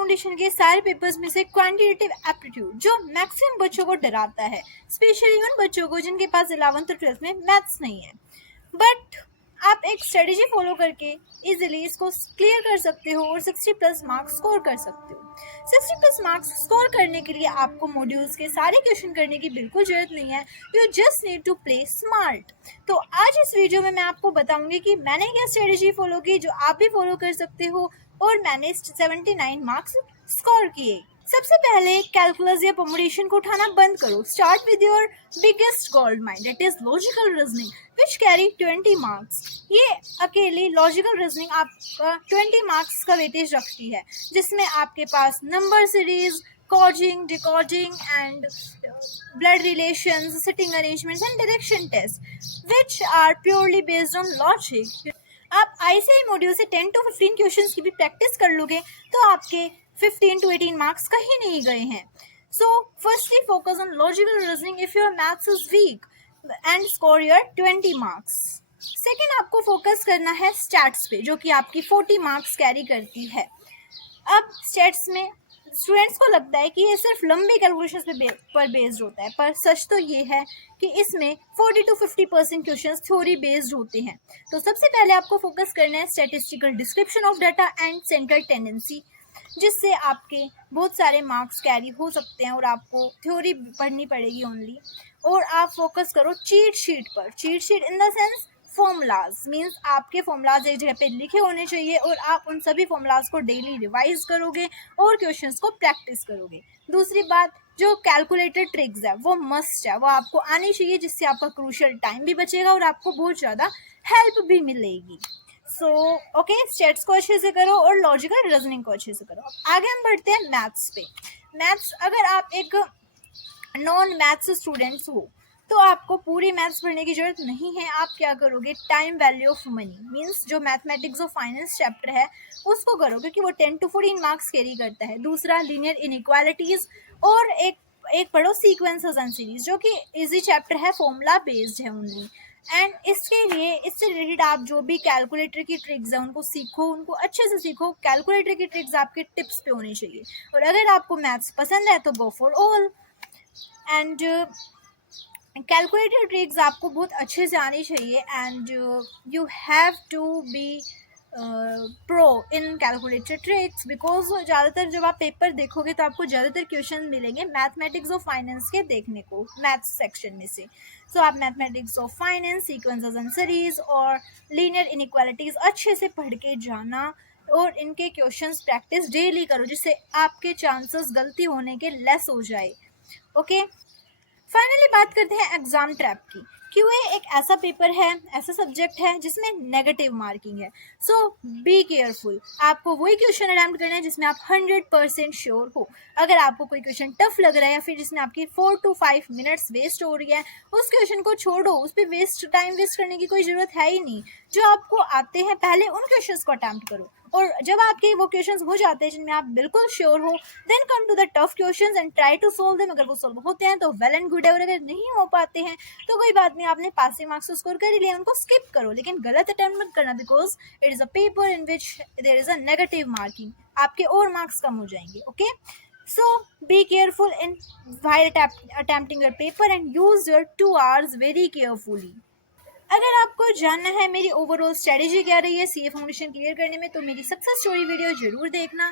Foundation के सारे papers में से क्वांटिटेटिव एप्टीट्यूड जो मैक्सिमम बच्चों को डराता है, स्पेशली उन बच्चों को जिनके पास 11th और 12th में मैथ्स नहीं है, बट आप एक स्ट्रेटेजी फॉलो करके इजीली इसको क्लियर कर सकते हो और 60+ मार्क्स स्कोर कर सकते हो। 60+ मार्क्स स्कोर करने के लिए आपको मॉड्यूल्स के सारे क्वेश्चन करने की बिल्कुल जरूरत नहीं है, you just need to play smart. तो आज इस वीडियो में मैं आपको बताऊंगी कि मैंने क्या स्ट्रेटेजी फॉलो की जो आप भी फॉलो कर सकते हो और मैंने 79 मार्क्स स्कोर किए। सबसे पहले कैलकुलस या परमुटेशन को उठाना बंद करो। Start with your biggest gold mine, that is logical reasoning which carry 20 marks. ये अकेली लॉजिकल रीजनिंग आपका 20 मार्क्स का वेटेज रखती है, जिसमें आपके पास number series, coding, decoding and blood relations, sitting arrangements and direction test which are purely based on logic. आप आईसीआई मॉड्यूल से 10 to 15 क्वेश्चंस की भी प्रैक्टिस कर लोगे तो आपके 15 to 18 मार्क्स कहीं नहीं गए हैं। So firstly focus on logical reasoning if your maths is weak and score your 20 marks. Second, आपको फोकस करना है स्टैट्स पे जो कि आपकी 40 मार्क्स कैरी करती है। अब स्टैट्स में स्टूडेंट्स को लगता है कि ये सिर्फ लंबी कैलकुलेशंस पर बेस्ड होता है, पर सच तो ये है कि इसमें 40 to 50% क्वेश्चंस थ्योरी बेस्ड होते हैं। तो सबसे पहले आपको फोकस करना है statistical description of data and central tendency, जिससे आपके बहुत सारे मार्क्स कैरी हो सकते हैं और आपको थ्योरी पढ़नी पड़ेगी ओनली। और आप फोकस करो चीट शीट पर। Cheat sheet in the sense formulas, means आपके फॉर्मूलाज एक जगह पे लिखे होने चाहिए और आप उन सभी फॉर्मूलाज को डेली रिवाइज करोगे और क्वेश्चंस को प्रैक्टिस करोगे। दूसरी बात, जो कैलकुलेटर ट्रिक्स है वो मस्ट है, वो आपको आनी चाहिए, जिससे आपका क्रूशियल टाइम भी बचेगा और आपको बहुत ज़्यादा हेल्प भी मिलेगी। सो ओके, स्टेट्स को अच्छे से करो और लॉजिकल रीजनिंग को अच्छे से करो। आगे हम बढ़ते हैं मैथ्स पे। मैथ्स, अगर आप एक नॉन मैथ्स स्टूडेंट्स हो तो आपको पूरी मैथ्स पढ़ने की जरूरत नहीं है। आप क्या करोगे, time value of money, means जो मैथमेटिक्स ऑफ फाइनेंस चैप्टर है उसको करो, क्योंकि वो 10 to 14 मार्क्स कैरी करता है। दूसरा, लीनियर इनइक्वालिटीज, और एक पढ़ो सीक्वेंसेस एंड सीरीज जो कि इजी चैप्टर है, फॉर्मूला बेस्ड है ओनली। एंड इसके लिए इससे रिलेटेड आप जो भी कैलकुलेटर की ट्रिक्स है उनको सीखो, उनको अच्छे से सीखो। कैलकुलेटर की ट्रिक्स आपके टिप्स पे होनी चाहिए। और अगर आपको मैथ्स पसंद है तो go for all. And calculator tricks आपको बहुत अच्छे से आनी चाहिए and you have to be pro in calculator tricks, because ज़्यादातर जब आप पेपर देखोगे तो आपको ज़्यादातर क्वेश्चन मिलेंगे मैथमेटिक्स ऑफ फाइनेंस के देखने को, मैथ्स सेक्शन में से। सो आप mathematics of finance, sequences and series और लीनियर इनइक्वालिटीज़ अच्छे से पढ़ के जाना और इनके क्वेश्चंस प्रैक्टिस डेली करो, जिससे आपके चांसेस गलती होने के लेस हो जाए। ओके, फाइनली बात करते हैं एग्जाम ट्रैप की। क्यूए एक ऐसा पेपर है, ऐसा सब्जेक्ट है जिसमें नेगेटिव मार्किंग है। सो बी केयरफुल। आपको वही क्वेश्चन अटेम्प्ट करना है जिसमें आप 100% श्योर हो। अगर आपको कोई क्वेश्चन टफ लग रहा है या फिर जिसमें आपकी 4 to 5 मिनट्स वेस्ट हो रही है, उस क्वेश्चन को छोड़ो, उस पर टाइम वेस्ट करने की कोई ज़रूरत है ही नहीं। जो आपको आते हैं पहले उन क्वेश्चंस को अटेम्प्ट करो, और जब आपके वो क्वेश्चंस हो जाते हैं जिनमें आप बिल्कुल श्योर हो, then come to the tough questions and try to solve them. अगर वो सोल्व होते हैं तो वेल एंड गुड है, और अगर नहीं हो पाते हैं तो कोई बात नहीं, आपने पासिंग मार्क्स स्कोर कर ही लिया, उनको स्किप करो। लेकिन गलत अटेम्प्ट मत करना, because it is a paper in which there is a negative marking, आपके और मार्क्स कम हो जाएंगे। Okay, so be careful in while attempting your paper and use your 2 hours very carefully. अगर आपको जानना है मेरी ओवरऑल स्ट्रेटेजी क्या रही है सीए फाउंडेशन क्लियर करने में, तो मेरी सक्सेस स्टोरी वीडियो जरूर देखना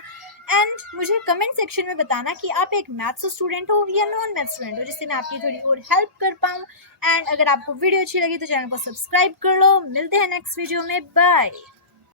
एंड मुझे कमेंट सेक्शन में बताना कि आप एक मैथ्स स्टूडेंट हो या नॉन मैथ्स स्टूडेंट हो, जिससे मैं आपकी थोड़ी और हेल्प कर पाऊँ। एंड अगर आपको वीडियो अच्छी लगी तो चैनल को सब्सक्राइब कर लो। मिलते हैं नेक्स्ट वीडियो में, बाय।